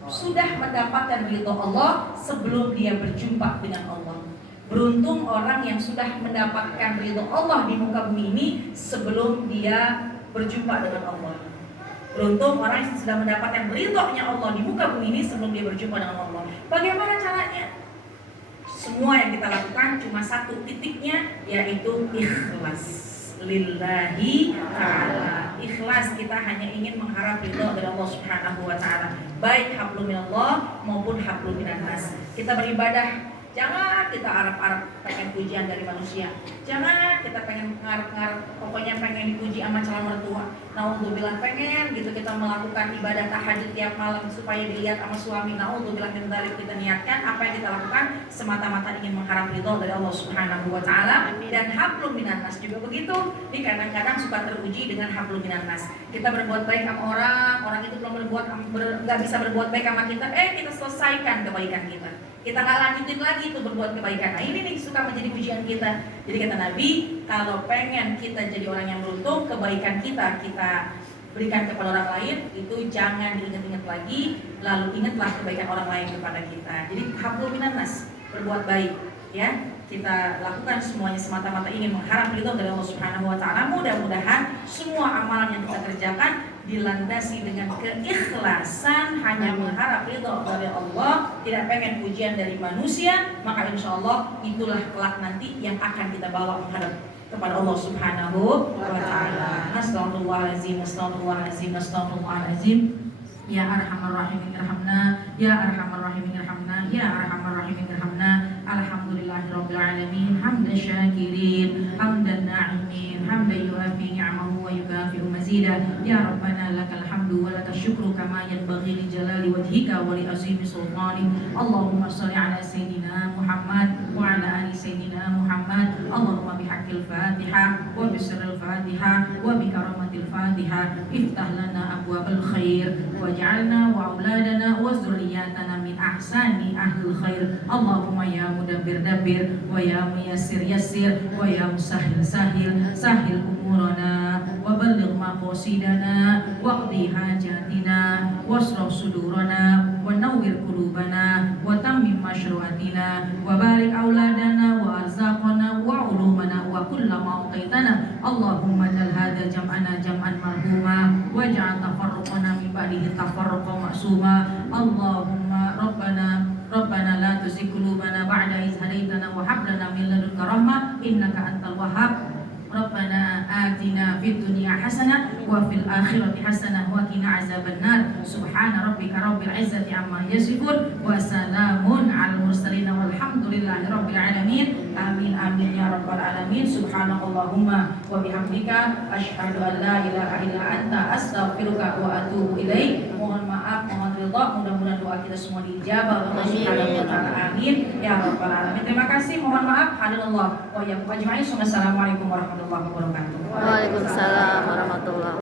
sudah mendapatkan ridho Allah sebelum dia berjumpa dengan Allah. Beruntung orang yang sudah mendapatkan ridho Allah di muka bumi ini sebelum dia berjumpa dengan Allah. Beruntung orang yang sudah mendapatkan ridhonya Allah di muka bumi ini sebelum dia berjumpa dengan Allah. Bagaimana caranya? Semua yang kita lakukan cuma satu titiknya, yaitu ikhlas lillahi ta'ala. Ikhlas, kita hanya ingin mengharap ridho dari Allah Subhanahu wa taala, baik hablum minallah maupun hablum minan nas. Kita beribadah Jangan kita harap-harap pengen pujian dari manusia. Jangan kita pengen ngarep-ngarep, pokoknya pengen dipuji sama calon mertua. Naudzubillah, pengen gitu kita melakukan ibadah tahajud tiap malam supaya dilihat sama suami. Naudzubillah min dzalik, kita niatkan apa yang kita lakukan semata-mata ingin mengharap ridho dari Allah Subhanahu wa taala. Dan hablum minan nas juga begitu. Ini kadang-kadang suka teruji dengan hablum minan nas. Kita berbuat baik sama orang itu belum nggak bisa berbuat baik sama kita, kita selesaikan kebaikan kita. Kita nggak lanjutin lagi tuh berbuat kebaikan. Nah ini nih suka menjadi pujian kita. Jadi kata Nabi, kalau pengen kita jadi orang yang beruntung, kebaikan kita berikan kepada orang lain, itu jangan diingat-ingat lagi, lalu ingatlah kebaikan orang lain kepada kita. Jadi hablum minan nas, berbuat baik, ya. Kita lakukan semuanya semata-mata ingin mengharap ridho dari Allah Subhanahu wa taala. Mudah-mudahan semua amalan yang kita kerjakan dilandasi dengan keikhlasan, hanya mengharap ridho dari Allah, tidak pengen pujian dari manusia, maka insya Allah itulah kelak nanti yang akan kita bawa menghadap kepada Allah Subhanahu wa taala. Astagfirullahalazim, astagfirullahalazim, astagfirullahalazim. Ya arhamar rahimin irhamna, ya arhamar rahimin irhamna, ya arhamar rahimin irhamna. Alhamdulillahirabbil alamin, hamdan syakirin, hamdan na'imin, hamdan yuafi ni'amahu wa yukafi'u mazida. Ya rabbana lakal hamdu wa lakal syukru kama yanbaghi li jalali wajhika wa li azimi sultani. Allahumma shalli ala sayyidina Muhammad wa ala ali sayyidina Muhammad. Allahumma bihaqqil Fatihah wa bisirril Fatihah wa bi karamatil Fatihah iftah lana abwabal khair waj'alna wa auladana wa zurriyatana min ahsani ahlul khair. Allahumma ya mudabbir dabbir wa ya muyassir yassir wa ya musahhil sahil sahil umurana wa balligh maqasidana waqdi hajatina wasrah sudurana wa nawwir qulubana wa tammim mashru'atina wa barik auladana wa arzaqana wa ulumana wa kullama utaitana. Allahumma jal hadha jam'ana jam'an marhuma waj'al tafarruqana min ba'dihi tafarruqan ma'suma. Allahumma Rabbana la tuzigh qulubana ba'da idh hadaytana wa hab lana min ladunka rahmah innaka antal wahhab. Rabbana atina fid dunya hasanah wa fil akhirati hasanah wa qina azabannar. Subhana rabbika rabbil izzati amma yasifun wa salamun alal mursalin walhamdulillahi rabbil alamin. Amin amin ya rabbal alamin. Subhanallahumma wa bihamdika asyhadu an la ilaha illa anta astaghfiruka wa atubu ilaik. Mohon maaf, mohon ridha, mudah-mudahan doa kita semua dijabah oleh Allah Subhanahu wa taala. Amin ya rabbal alamin. Terima kasih, mohon maaf. Hadanallah wa iyyakum ajma'in. Assalamualaikum warahmatullahi wabarakatuh. Waalaikumsalam warahmatullahi